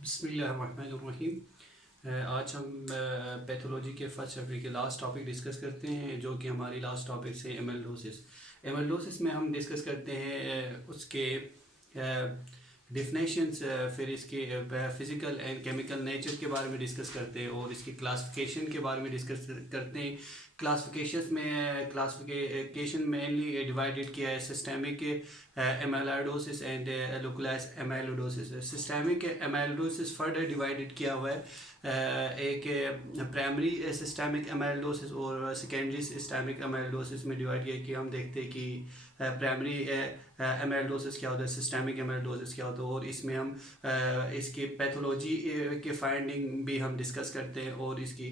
बिस्मिल्लाहिर्रहमानिर्रहीम। आज हम पैथोलॉजी के फर्स्ट चैप्टर के लास्ट टॉपिक डिस्कस करते हैं, जो कि हमारी लास्ट टॉपिक से एमेल्डोसिस। एमेल्डोसिस में हम डिस्कस करते हैं उसके डिफिनेशंस, फिर इसके फिज़िकल एंड केमिकल नेचर के बारे में डिस्कस करते हैं और इसकी क्लासिफिकेशन के बारे में डिस्कस करते हैं। क्लासिफिकेशन मेनली डिवाइडेड किया है systemic amyloidosis and localised amyloidosis. Systemic amyloidosis further divided किया हुआ है एक प्राइमरी सिस्टेमिक एमाइलोइडोसिस और सेकेंडरी सिस्टेमिक एमाइलोइडोसिस में डिवाइड किया कि हम देखते हैं कि प्राइमरी एमाइलोइडोसिस क्या होता है, सिस्टेमिक एमाइलोइडोसिस क्या होता है, और इसमें हम इसकी पैथोलॉजी के फाइंडिंग भी हम डिस्कस करते हैं और इसकी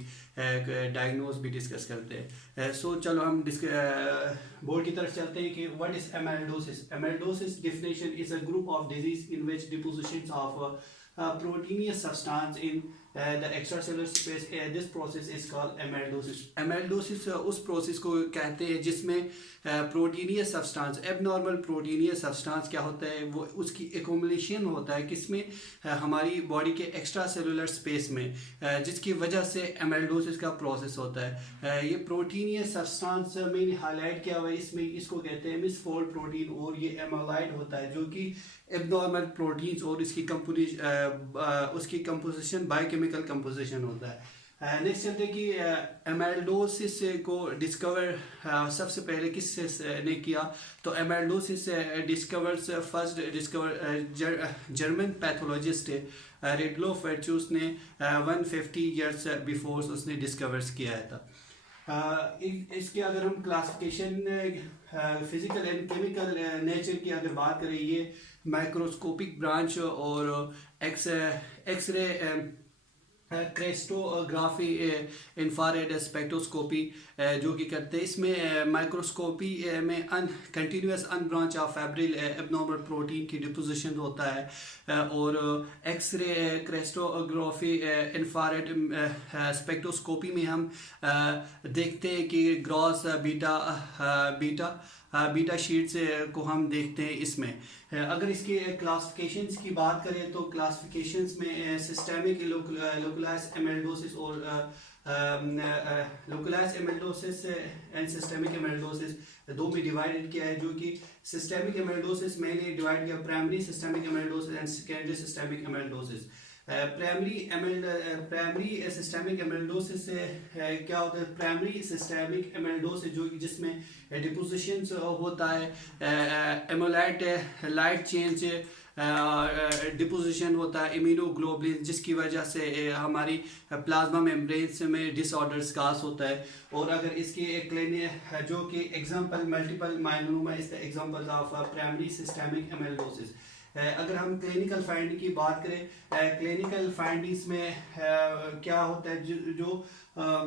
डायग्नोज भी डिस्कस करते हैं। सो चलो हम बोर्ड की तरफ चलते हैं कि what is amyloidosis. Amyloidosis definition is a group of disease in which depositions of proteinous substance in the extracellular space. This process is called amyloidosis. amyloidosis उस प्रोसेस को कहते हैं जिसमें proteinaceous substance, abnormal proteinaceous substance क्या होता है, वो उसकी एकोमुलेशन होता है किसमें, हमारी बॉडी के एक्स्ट्रा सेलुलर स्पेस में, जिसकी वजह से एमाइलोइडोसिस का प्रोसेस होता है। ये प्रोटीनियस सब्सटेंस में हाईलाइट किया हुआ है, इसमें इसको कहते हैं मिसफोल्ड प्रोटीन, और ये एमाइलॉइड होता है जो कि एबनॉर्मल प्रोटीन्स और उसकी कंपोजिशन बायोकेमिकल कंपोजिशन होता है। नेक्स्ट चलते कि एमाइलोइडोसिस को डिस्कवर सबसे पहले किसने किया, तो amyloidosis first discover German pathologist Rudolf Virchow ने 150 ईयर्स बिफोर उसने डिस्कवर किया था। इसके अगर हम classification physical and chemical nature की अगर बात करें, ये माइक्रोस्कोपिक ब्रांच और एक्सरे क्रेस्टोग्राफी इंफ्रारेड स्पेक्ट्रोस्कोपी जो कि करते हैं। इसमें माइक्रोस्कोपी में continuous unbranch of fibril abnormal protein की डिपोजिशन होता है, और एक्सरे क्रेस्टोग्राफी इंफ्रारेड स्पेक्ट्रोस्कोपी में हम देखते हैं कि ग्रॉस बीटा शीट्स को हम देखते हैं। इसमें अगर इसके क्लासिफिकेशंस की बात करें तो क्लासिफिकेशंस में सिस्टेमिक लोकलाइज्ड एमाइलोइडोसिस और localised amyloidosis and systemic amyloidosis दो में डिवाइडेड किया है, जो कि सिस्टेमिक एमाइलोइडोसिस मैंने डिवाइड किया primary systemic amyloidosis and secondary systemic amyloidosis. Primary systemic amyloidosis क्या होता है, प्राइमरी सिस्टेमिक एमाइलोइडोसिस जो जिसमें डिपोजिशंस होता है एमाइलॉइड लाइट चेन से डिपोजिशन होता है इम्यूनोग्लोबुलिन, जिसकी वजह से हमारी प्लाज्मा मेम्ब्रेन्स में डिसऑर्डर्स काज होता है। और अगर इसकी एक जो कि example multiple myeloma is the example of primary systemic amyloidosis. अगर हम क्लिनिकल फाइंडिंग की बात करें, क्लिनिकल फाइंडिंग्स में क्या होता है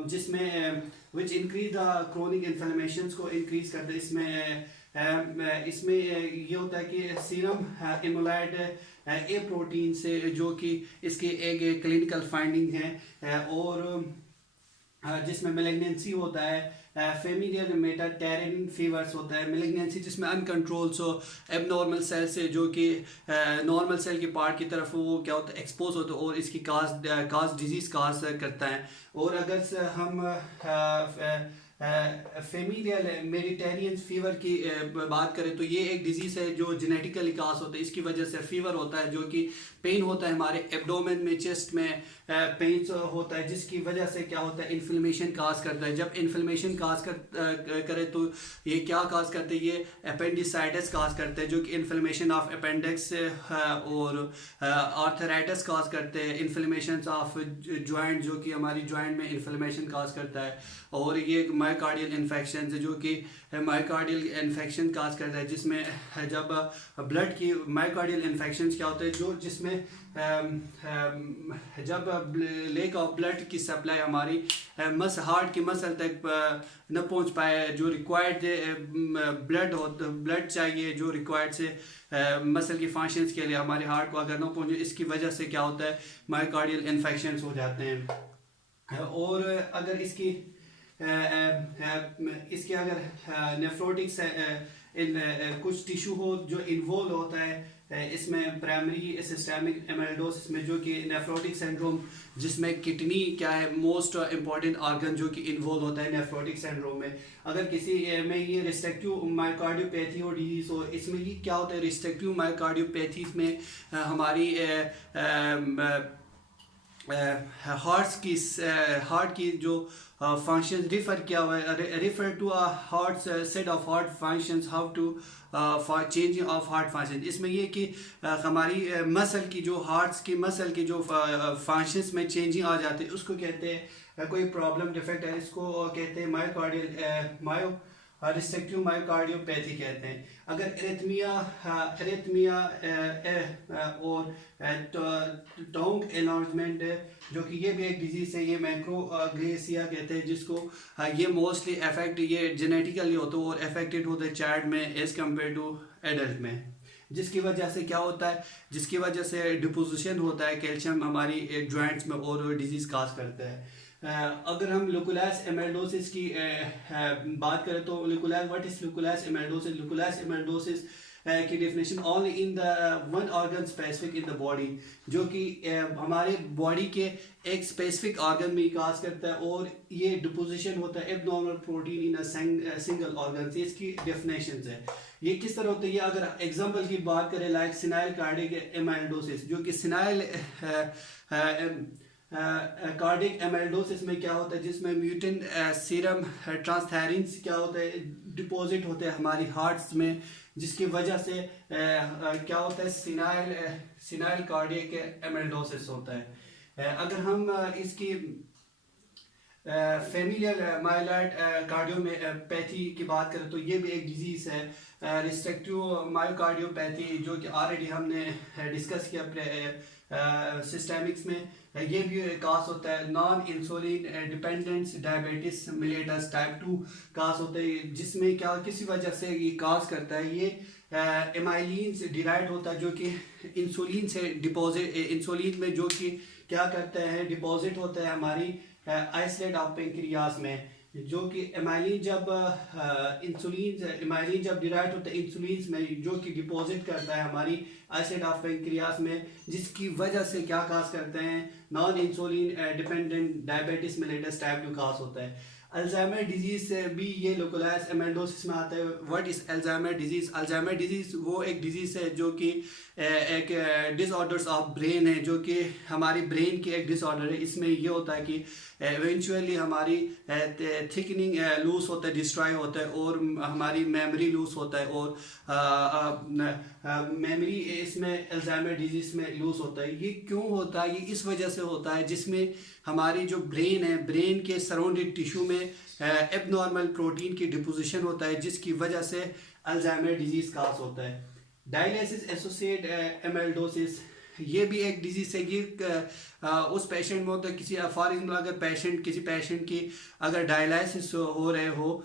जिसमें which increase the chronic inflammations को इंक्रीज करता है। इसमें ये होता है कि सीरम एमाइलॉइड ए प्रोटीन से, जो कि इसकी एक क्लिनिकल फाइंडिंग है, और जिसमें मेलिग्नेंसी होता है, फेमिलियल मेटाटेरिन फीवर्स होता है, मेलिग्नेंसी जिसमें अनकंट्रोल एबनॉर्मल सेल से जो कि नॉर्मल सेल के पार्ट की तरफ वो क्या होता है एक्सपोज होता है, और इसकी काज डिजीज काज करता है। और अगर हम फेमिलियल मेडिटेरियन फीवर की बात करें तो ये एक डिजीज है जो जेनेटिकली काज होता है, इसकी वजह से फीवर होता है, जो कि पेन होता है हमारे एब्डोमेन में, चेस्ट में पेन होता है, जिसकी वजह से क्या होता है इन्फ्लेमेशन काज करता है। जब इन्फ्लेमेशन काज करे तो ये क्या काज करते हैं, ये अपेंडिसाइटिस काज करते हैं, जो कि इन्फ्लेमेशन ऑफ अपेंडिक्स और आर्थराइटिस काज करते हैं, इन्फ्लेमेशन ऑफ जॉइंट जो कि हमारी जॉइंट में इन्फ्लेमेशन काज करता है, और ये मायोकार्डियल इन्फेक्शन जो कि मायोकार्डियल इन्फेक्शन काज करता है, जिसमें जब ब्लड की मायोकार्डियल इन्फेक्शन क्या होता है जो जिसमें जब लेक ऑफ ब्लड की सप्लाई हमारी हार्ट की मसल तक न पहुंच पाए, जो रिक्वायर्ड ब्लड चाहिए जो रिक्वायर्ड से मसल की फंक्शंस के लिए हमारे हार्ट को अगर न पहुंचे, इसकी वजह से क्या होता है मायोकार्डियल इन्फेक्शंस हो जाते हैं। और अगर इसकी अगर नेफ्रोटिक्स कुछ टिश्यू हो जो इन्वॉल्व होता है इसमें प्राइमरी सिस्टेमिक एमाइलोइडोसिस में जो कि नेफ्रोटिक सिंड्रोम, जिसमें किडनी क्या है मोस्ट इम्पॉर्टेंट ऑर्गन जो कि इन्वॉल्व होता है नेफ्रोटिक सिंड्रोम में। अगर किसी में ये रिस्ट्रिक्टिव मायोकार्डियोपैथी हो डिजीज हो, इसमें ये क्या होता है रिस्ट्रिक्टिव मायोकार्डियोपैथी में हमारी हार्ट की जो फंक्शन रिफर किया हुआ है, refer to heart set of heart functions, how to for changing of heart function. इसमें ये कि हमारी मसल की जो हार्ट्स की मसल की जो फंक्शंस में चेंजिंग आ जाती है, उसको कहते हैं कोई प्रॉब्लम डिफेक्ट है, इसको कहते हैं मायोकार्डियल रिस्ट्रिक्टिव मायोकार्डियोपैथी कहते हैं। अगर एरिथमिया और टोंग एनलार्जमेंट जो कि ये भी एक डिजीज है, ये मैक्रोग्लेसिया कहते हैं, जिसको ये मोस्टली अफेक्ट ये जेनेटिकली होता है और अफेक्टेड होता है चाइल्ड में एज कम्पेयर टू एडल्ट में। जिसकी वजह से क्या होता है, जिसकी वजह से डिपोजिशन होता है कैल्शियम हमारी जॉइंट्स में और डिजीज काज करता है। अगर हम लुकुलास एमाइलोसिस की बात करें तो व्हाट इज लुकुलास एमाइलोसिस? लुकुलास एमाइलोसिस की definition only in the one organ specific in the body, जो कि हमारे बॉडी के एक स्पेसिफिक ऑर्गन में काज करता है और ये डिपोजिशन होता है abnormal protein in a single organ से। इसकी डेफिनेशन है ये किस तरह होता है। ये अगर एग्जांपल की बात करें लाइक सिनाइल कार्डिक एमाइलोसिस, जो कि सिनाइल कार्डिक एमाइलोसिस में क्या होता है, जिसमें म्यूटेंट सीरम ट्रांसथेरिन्स क्या होता है डिपॉजिट होते हैं हमारी हार्ट्स में, जिसकी वजह से क्या होता है सिनाइल कार्डिक एमाइलोसिस होता है। अगर हम इसकी फेमिलियल माइलॉइड कार्डियोपैथी की बात करें तो ये भी एक डिजीज है रिस्ट्रिक्टिव मायोकार्डियोपैथी, जो कि ऑलरेडी हमने डिस्कस किया सिस्टेमिक्स में। ये भी कास होता है non insulin dependence diabetes mellitus type 2 कास होता है, जिसमें क्या किसी वजह से ये कास करता है। ये एमाइलिन से डिराइव होता है, जो कि इंसुलिन से डिपॉजिट, इंसुलिन में जो कि क्या करता है डिपॉजिट होता है हमारी आइसलेट ऑफ पेंक्रियास में, जो कि एमाइलिन जब डिराइव होता है इंसुलिन में, जो कि डिपॉजिट करता है हमारी आइसलेट ऑफ पेंक्रियास में, जिसकी वजह से क्या काज करते हैं non insulin dependent diabetes mellitus type 2 काज होता है। अल्जाइमर डिजीज से भी ये लोकलाइज एमाइलोसिस में आता है। What is Alzheimer disease? Alzheimer disease वो एक डिजीज है जो कि एक डिसऑर्डर्स ऑफ ब्रेन है, जो कि हमारी ब्रेन की एक डिसऑर्डर है। इसमें ये होता है कि इवेंचुअली हमारी थिकनिंग लूज होता है, डिस्ट्रॉय होता है और हमारी मेमोरी लूज होता है और मेमोरी इसमें अल्जाइमर डिजीज में लूज होता है। ये क्यों होता है? ये इस वजह से होता है जिसमें हमारी जो ब्रेन है, ब्रेन के सराउंडेड टिश्यू में एबनॉर्मल प्रोटीन की डिपोजिशन होता है, जिसकी वजह से अल्जाइमर डिजीज काज होता है। डायलिसिस एसोसिएट एमाइलोसिस ये भी एक डिजीज है। ये उस पेशेंट में होता है, किसी फॉर एग्जाम्पल अगर किसी पेशेंट की अगर डायलिसिस हो रहे हो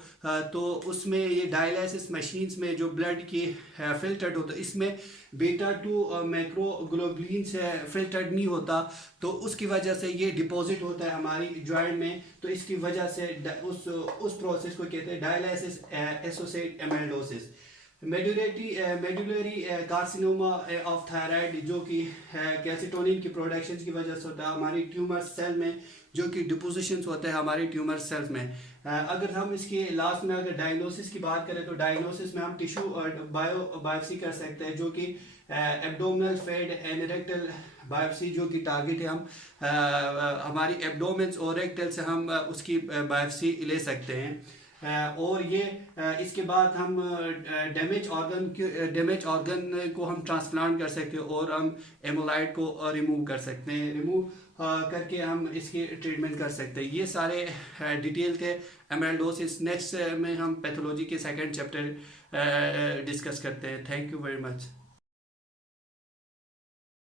तो उसमें ये डायलिसिस मशीन्स में जो ब्लड की फिल्टर्ड होता है, इसमें β2 मैक्रोग्लोबुलिन से फिल्टर्ड नहीं होता, तो उसकी वजह से ये डिपॉजिट होता है हमारी जॉइंट में। तो इसकी वजह से उस प्रोसेस को कहते हैं dialysis associate amyloidosis. Medullary carcinoma of thyroid, जो कि कैल्सिटोनिन की प्रोडक्शन की वजह से होता है हमारी ट्यूमर सेल में, जो कि डिपोजिशन होता है हमारी ट्यूमर सेल्स में। अगर हम इसके लास्ट में अगर डायग्नोसिस की बात करें तो डायग्नोसिस में हम टिश्यू बायोप्सी कर सकते हैं, जो कि abdominal fat and rectal biopsy, जो कि टारगेट है हम हमारी एब्डोमेन और रेक्टल से हम उसकी बायोप्सी ले सकते हैं। और ये इसके बाद हम डैमेज ऑर्गन को हम ट्रांसप्लांट कर सकते हैं और हम एमोलाइड को रिमूव कर सकते हैं, रिमूव करके हम इसकी ट्रीटमेंट कर सकते हैं। ये सारे डिटेल थे एमाइलोसिस। नेक्स्ट में हम पैथोलॉजी के सेकंड चैप्टर डिस्कस करते हैं। Thank you very much.